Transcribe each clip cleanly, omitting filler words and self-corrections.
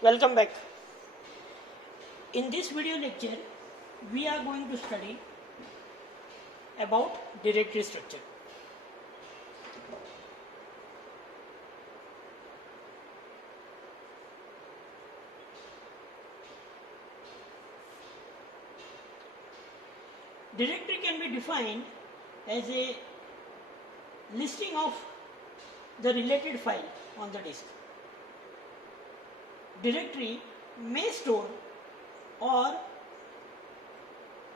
Welcome back. In this video lecture, we are going to study about directory structure. Directory can be defined as a listing of the related file on the disk. Directory may store or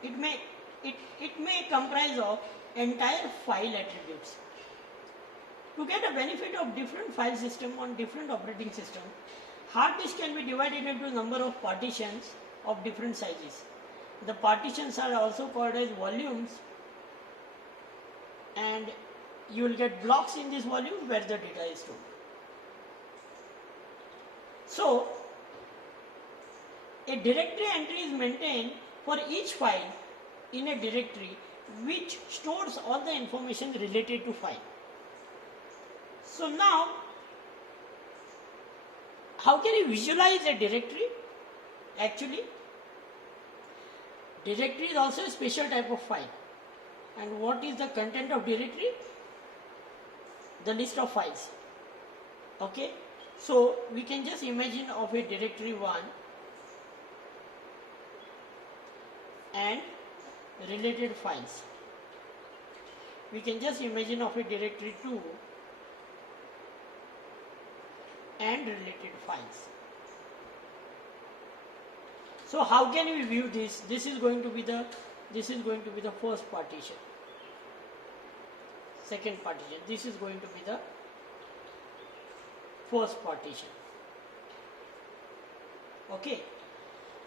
it may comprise of entire file attributes. To get a benefit of different file system on different operating system, hard disk can be divided into a number of partitions of different sizes. The partitions are also called as volumes, and you will get blocks in this volume where the data is stored. So, a directory entry is maintained for each file in a directory which stores all the information related to file. So now, how can you visualize a directory? Actually, directory is also a special type of file. And what is the content of directory? The list of files. Okay. So we can just imagine of a directory 1 and related files. We can just imagine of a directory 2 and related files. So how can we view this? This is going to be the first partition. Second partition. This is going to be the first partition. Okay.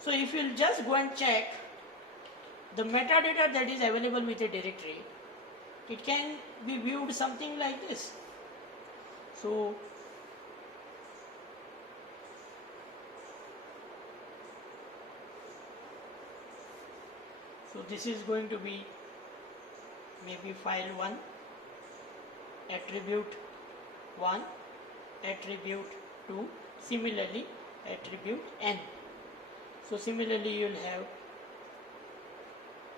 So if you will just go and check the metadata that is available with a directory, it can be viewed something like this. So this is going to be maybe file 1, attribute 1, attribute 2, similarly attribute n. So similarly you will have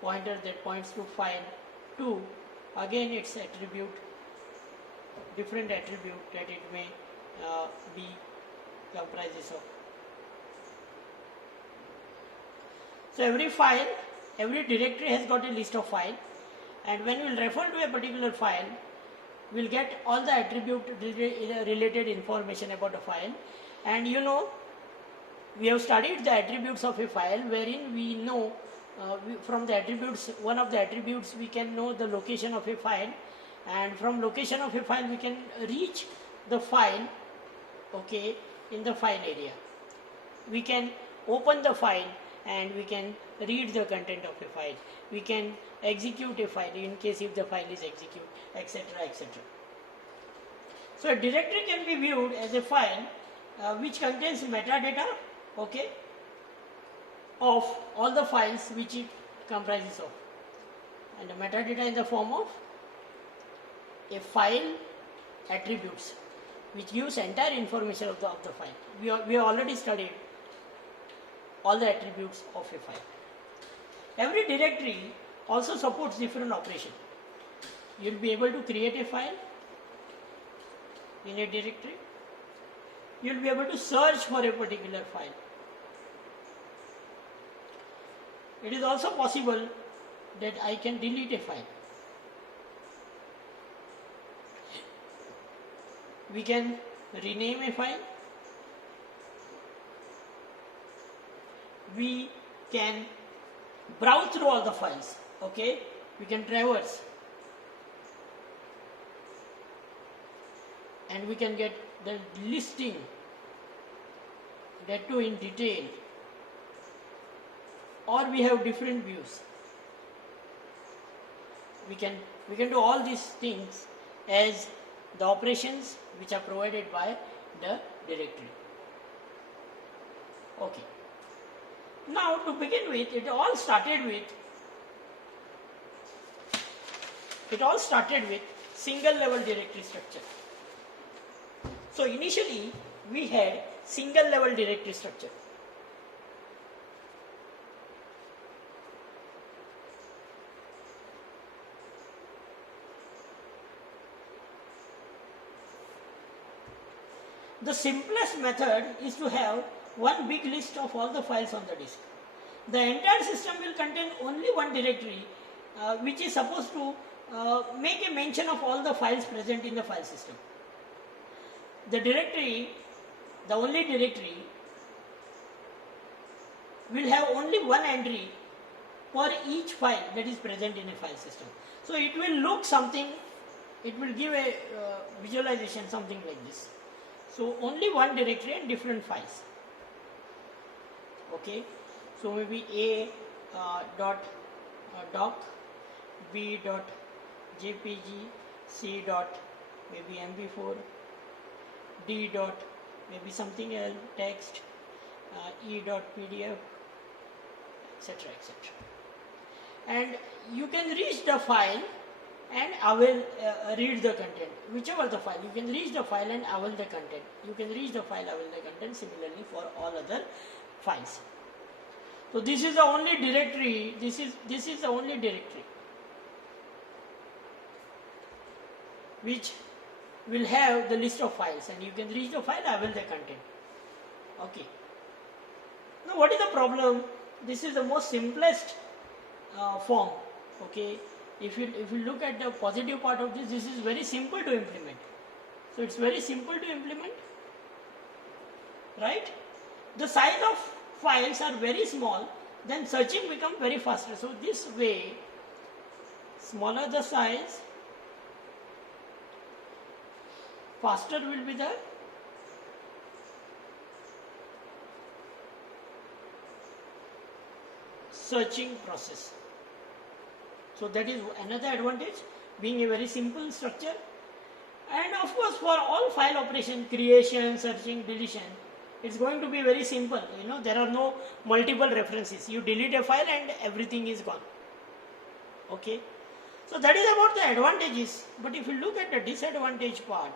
pointer that points to file 2, again its attribute, different attribute that it may be comprises of. So every file, every directory has got a list of files, and when we will refer to a particular file, we will get all the attribute related information about a file. And you know, we have studied the attributes of a file, wherein we know from the attributes, one of the attributes we can know the location of a file, and from location of a file we can reach the file, okay, in the file area. We can open the file and we can read the content of a file. We can execute a file in case if the file is executed, etc., etc. So a directory can be viewed as a file which contains metadata, okay, of all the files which it comprises of, and the metadata in the form of a file attributes which gives entire information of the file. We have already studied all the attributes of a file. Every directory also supports different operations. You will be able to create a file in a directory. You will be able to search for a particular file. It is also possible that I can delete a file. We can rename a file. We can browse through all the files, okay. We can traverse and we can get the listing, that too in detail, or we have different views. We can do all these things as the operations which are provided by the directory. Okay. Now to begin with, it all started with single level directory structure. So initially we had single level directory structure. The simplest method is to have one big list of all the files on the disk. The entire system will contain only one directory which is supposed to make a mention of all the files present in the file system. The directory, the only directory, will have only one entry for each file that is present in a file system. So it will look something, it will give a visualization something like this. So only one directory and different files. Okay, so maybe A dot doc, B dot JPG, C dot maybe MP4, D dot maybe something else, text, E dot PDF, etc., etc. And you can reach the file and avail read the content, whichever the file. You can reach the file and avail the content. You can reach the file, avail the content. Similarly for all other files. So this is the only directory. This is the only directory which will have the list of files, and you can reach the file, avail the content. Okay. Now what is the problem? This is the most simplest form. Okay. If you look at the positive part of this is very simple to implement. So it's very simple to implement, right? The size of files are very small, then searching becomes very faster. So this way, smaller the size, faster will be the searching process. So that is another advantage, being a very simple structure. And of course for all file operation, creation, searching, deletion, it's going to be very simple. You know, there are no multiple references. You delete a file and everything is gone. Okay. So that is about the advantages. But if you look at the disadvantage part,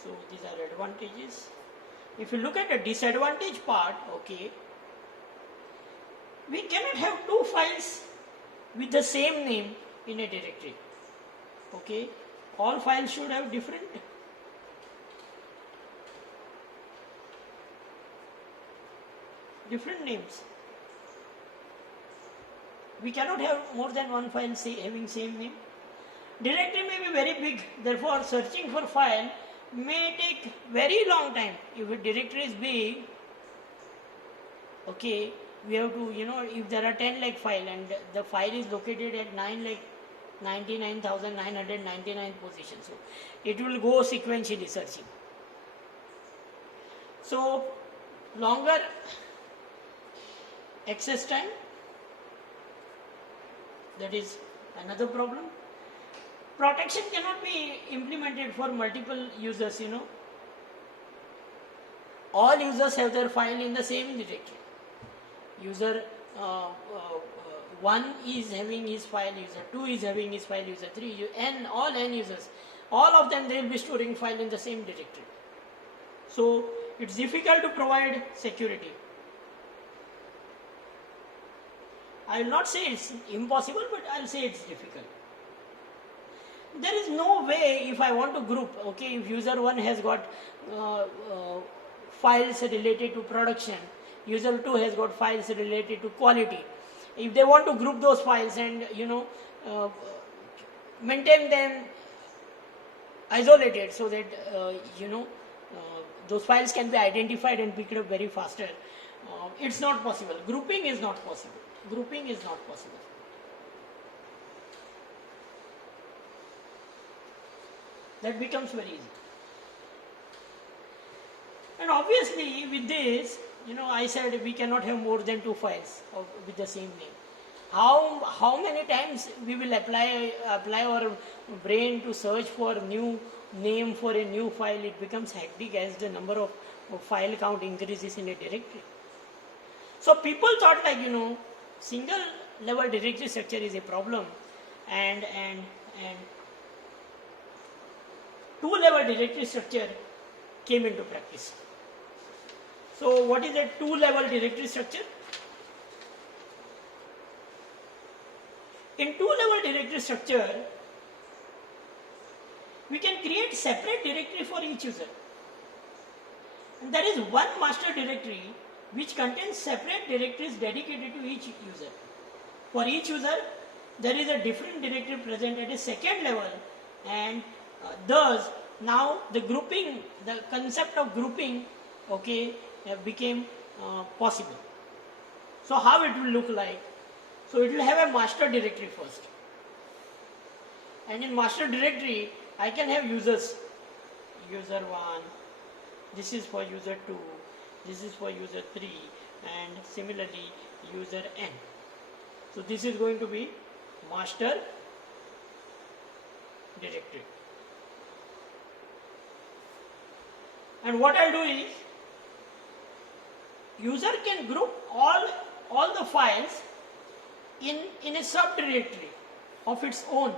so these are advantages. If you look at the disadvantage part, okay, we cannot have two files with the same name in a directory. Okay, all files should have different names. We cannot have more than one file having same name. Directory may be very big, therefore searching for file may take very long time. If a directory is big, okay, we have to, you know, if there are 10 lakh file and the file is located at 9,99,999 position, so it will go sequentially searching. So longer access time, that is another problem. Protection cannot be implemented for multiple users, you know. All users have their file in the same directory. User 1 is having his file, user 2 is having his file, user 3, n, all n users, all of them, they will be storing file in the same directory. So it's difficult to provide security. I will not say it's impossible, but I'll say it's difficult. There is no way, if I want to group, okay, if user 1 has got files related to production, user 2 has got files related to quality. If they want to group those files and, you know, maintain them isolated so that, you know, those files can be identified and picked up very faster, it's not possible. Grouping is not possible. Grouping is not possible. That becomes very easy. And obviously with this, you know, I said we cannot have more than 2 files with the same name. How many times we will apply our brain to search for new name for a new file? It becomes hectic as the number of file count increases in a directory. So people thought, like, you know, single level directory structure is a problem, and two-level directory structure came into practice. So what is a two-level directory structure? In two-level directory structure, we can create separate directory for each user. And there is one master directory which contains separate directories dedicated to each user. For each user, there is a different directory present at a second level, and thus now the grouping, the concept of grouping, okay, became possible. So how it will look like? So it will have a master directory first, and in master directory I can have users, user 1, this is for user 2, this is for user 3, and similarly user n. So this is going to be master directory. And what I'll do is, user can group all the files in a subdirectory of its own.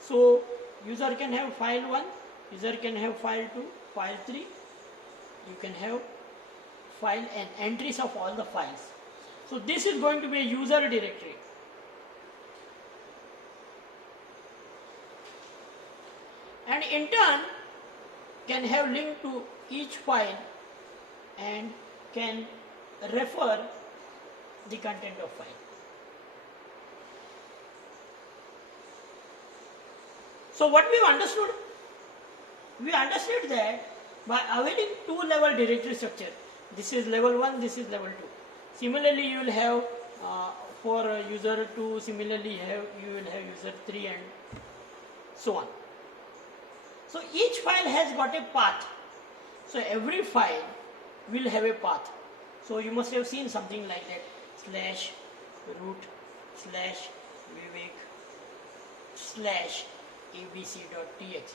So user can have file 1, user can have file 2, file 3, you can have file n, entries of all the files. So this is going to be a user directory. And in turn can have link to each file and can refer the content of file. So what we understood? We understood that by availing two-level directory structure, this is level 1, this is level 2. Similarly, you will have for user 2, similarly you will have user 3 and so on. So each file has got a path. So every file will have a path. So you must have seen something like that, /root /vivek /abc.txt.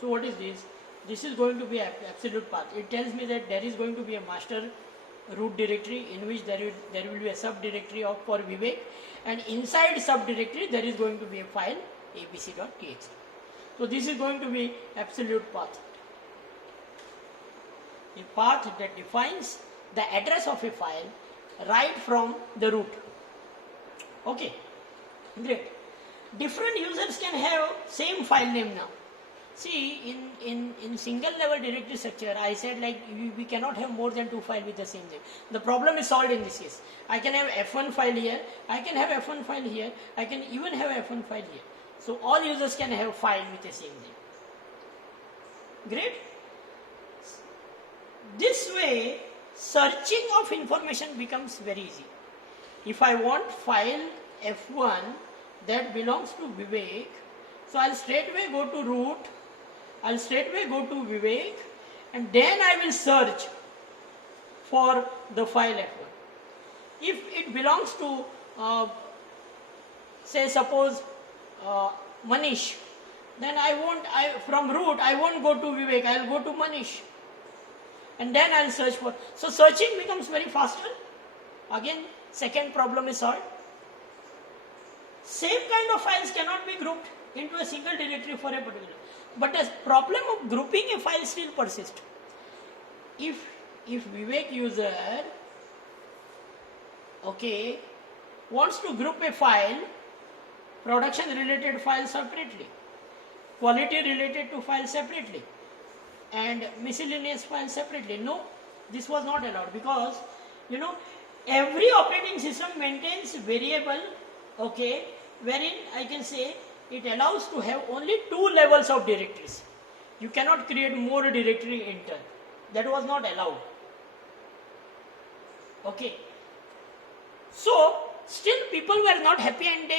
So what is this? This is going to be an absolute path. It tells me that there is going to be a master root directory in which there will be a subdirectory for Vivek, and inside subdirectory there is going to be a file abc.txt. So this is going to be absolute path. A path that defines the address of a file right from the root. Okay, great. Different users can have same file name now. See, in single level directory structure, I said like we cannot have more than 2 files with the same name. The problem is solved in this case. I can have F1 file here, I can have F1 file here, I can even have F1 file here. So all users can have file with the same name. Great. This way, searching of information becomes very easy. If I want file F1 that belongs to Vivek, so I'll straightway go to root, I'll straightway go to Vivek, and then I will search for the file F1. If it belongs to, say suppose Manish, then from root I won't go to Vivek, I'll go to Manish, and then I'll search for. So searching becomes very faster. Again, second problem is solved. Same kind of files cannot be grouped into a single directory for a particular, but the problem of grouping a file still persists. If Vivek user, okay, wants to group a file, production related file separately, quality related to file separately, and miscellaneous file separately. No, this was not allowed, because every operating system maintains variable, okay, wherein I can say it allows to have only 2 levels of directories. You cannot create more directory in turn. That was not allowed. Okay. So still people were not happy, and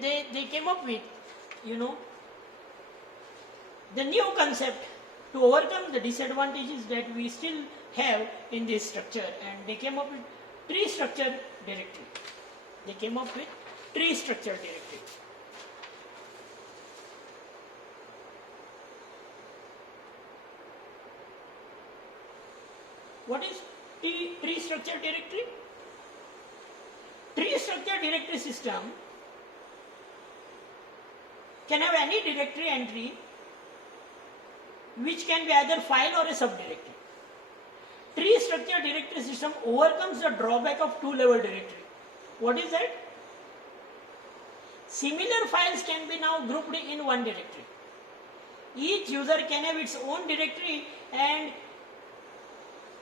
they came up with the new concept to overcome the disadvantages that we still have in this structure, and they came up with tree structure directory. They came up with tree structure directory. What is tree structure directory? Tree structure directory system can have any directory entry which can be either file or a subdirectory. Tree structure directory system overcomes the drawback of two-level directory. What is that? Similar files can be now grouped in one directory. Each user can have its own directory and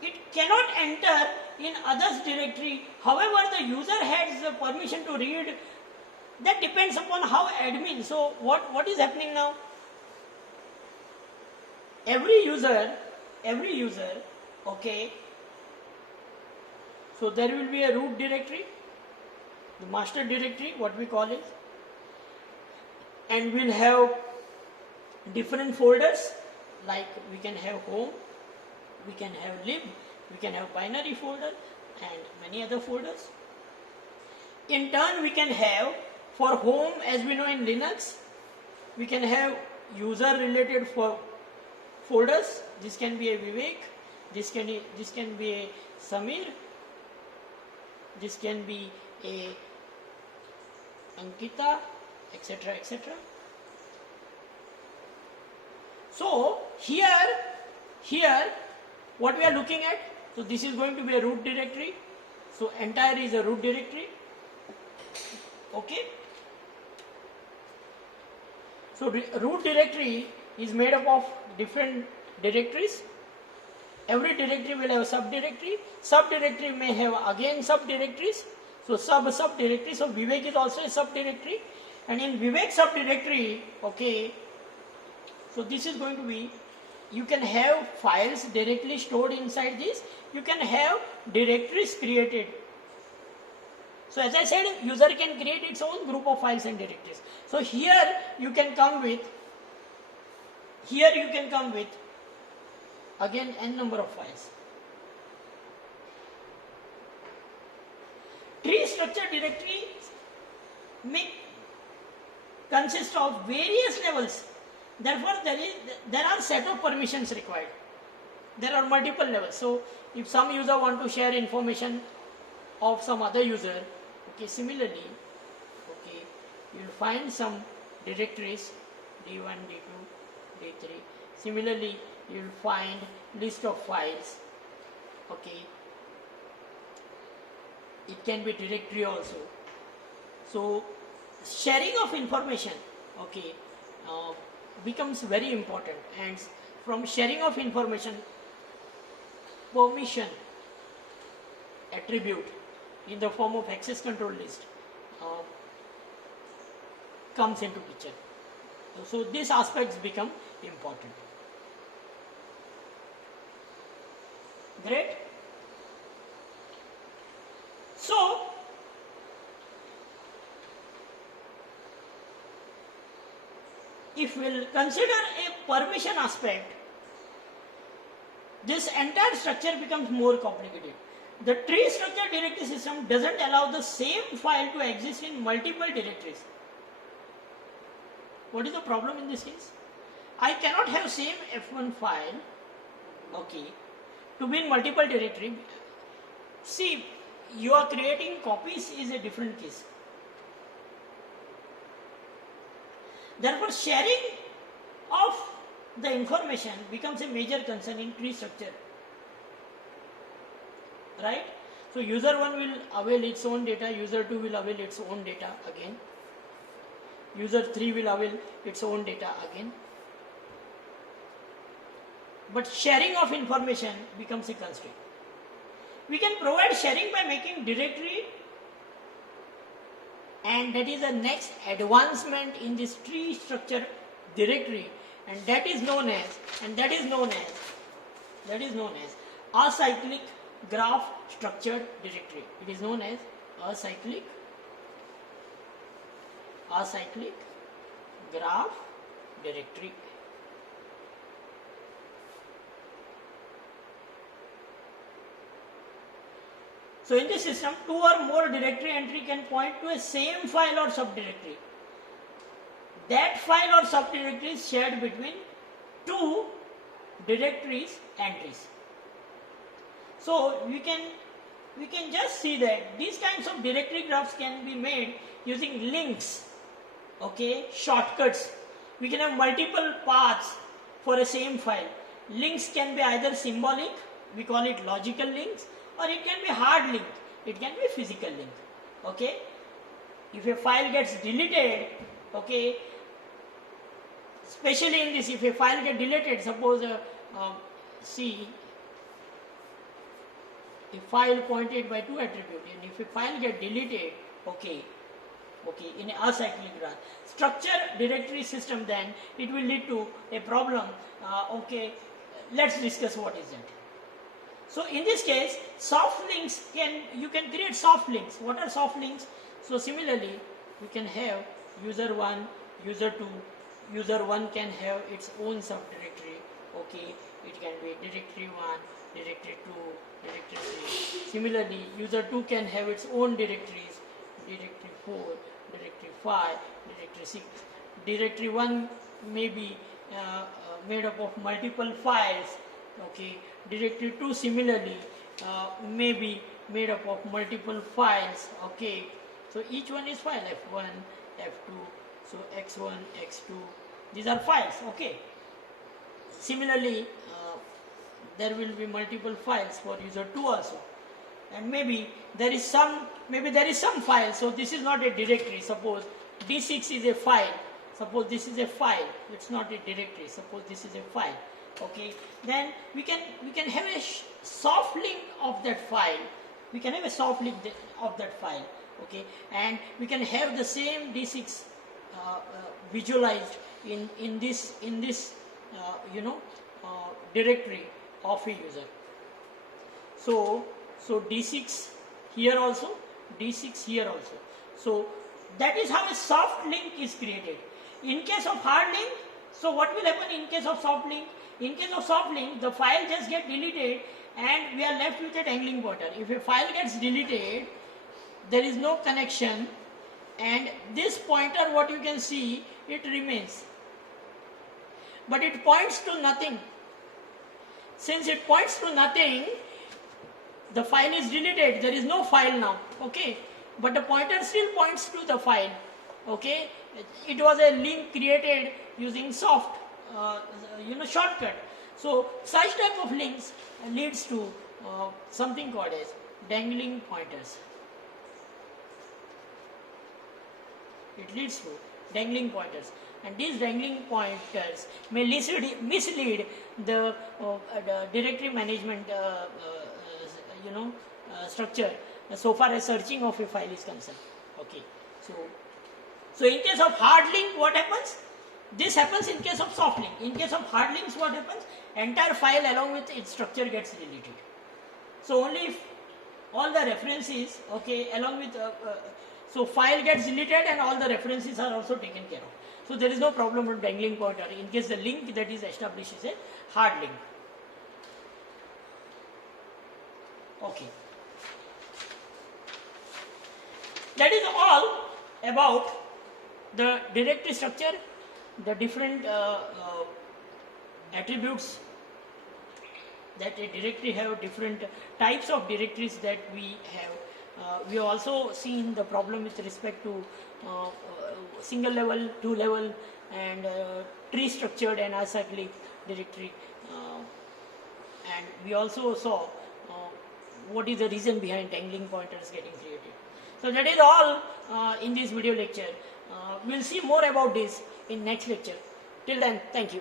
it cannot enter in others directory. However, the user has the permission to read. That depends upon how admin. So what is happening now? Every user, okay. So there will be a root directory, the master directory, what we call it, and we'll have different folders, like we can have home, we can have lib, we can have binary folder and many other folders. In turn, we can have for home, as we know in Linux, we can have user related for folders. This can be a Vivek, this can be a Samir, this can be a Ankita, etc., etc. So here what we are looking at, so this is going to be a root directory. So entire is a root directory. Okay. So root directory is made up of different directories. Every directory will have a subdirectory. Subdirectory may have again subdirectories. So subdirectory. So Vivek is also a subdirectory. And in Vivek subdirectory, okay, so this is going to be, you can have files directly stored inside this. You can have directories created. So as I said, user can create its own group of files and directories. So here you can come with again n number of files. Tree structure directory may consist of various levels. Therefore, there are set of permissions required. There are multiple levels. So if some user want to share information of some other user, okay, similarly, okay, you will find some directories D1, D2, D3. Similarly, you will find list of files. Okay, it can be directory also. So sharing of information, okay, becomes very important, and from sharing of information, permission attribute in the form of access control list comes into picture. So these aspects become important. Great. So if we'll consider a permission aspect, this entire structure becomes more complicated. The tree structure directory system doesn't allow the same file to exist in multiple directories. What is the problem in this case? I cannot have same F1 file, okay, to be in multiple directory. See, you are creating copies is a different case. Therefore, sharing of the information becomes a major concern in tree structure. Right? So user 1 will avail its own data, user 2 will avail its own data again, user 3 will avail its own data again. But sharing of information becomes a constraint. We can provide sharing by making directory, and that is the next advancement in this tree structure directory, and that is known as acyclic graph structured directory. It is known as acyclic graph directory. So in this system, two or more directory entry can point to a same file or subdirectory. That file or subdirectory is shared between two directories entries. So we can just see that these kinds of directory graphs can be made using links. Okay, shortcuts. We can have multiple paths for a same file. Links can be either symbolic, we call it logical links, or it can be hard link, it can be physical link. Okay, if a file gets deleted, okay, especially in this, if a file get deleted, suppose see a file pointed by two attributes, and if a file get deleted, okay, in a acyclic branch structure directory system, then it will lead to a problem. Okay, let's discuss what is that. So in this case, soft links you can create soft links. What are soft links? So similarly, we can have user 1, user 2. User 1 can have its own subdirectory. Okay, it can be directory 1, directory 2, directory 3. Similarly, user 2 can have its own directories, directory 4, directory 5, directory 6. Directory 1 may be made up of multiple files. Okay, directory 2 similarly may be made up of multiple files. Okay, so each one is file, F1, F2, so X1, X2, these are files. Okay, similarly there will be multiple files for user 2 also, and maybe there is some file. So this is not a directory. Suppose D6 is a file, suppose this is a file, it's not a directory, suppose this is a file. Okay, then we can have a soft link of that file. We can have a soft link of that file. Okay, and we can have the same D6 visualized in this directory of a user. So D6 here also, D6 here also. So that is how a soft link is created. In case of hard link, so what will happen in case of soft link? In case of soft link, the file just get deleted and we are left with a dangling pointer. If a file gets deleted, there is no connection, and this pointer, what you can see, it remains, but it points to nothing. Since it points to nothing, the file is deleted, there is no file now. Okay, but the pointer still points to the file. Okay, it was a link created using soft shortcut. So such type of links leads to something called as dangling pointers. It leads to dangling pointers, and these dangling pointers may mislead the directory management structure so far as searching of a file is concerned. Okay, so in case of hard link, what happens? This happens in case of soft link. In case of hard links, what happens? Entire file along with its structure gets deleted. So only if all the references, okay, along with so file gets deleted and all the references are also taken care of. So there is no problem with dangling pointer in case the link that is established is a hard link. Okay, that is all about the directory structure, the different attributes that a directory have, different types of directories that we have. We have also seen the problem with respect to single level, two level, and tree structured and acyclic directory, and we also saw what is the reason behind dangling pointers getting created. So that is all in this video lecture. We'll see more about this in next lecture. Till then, thank you.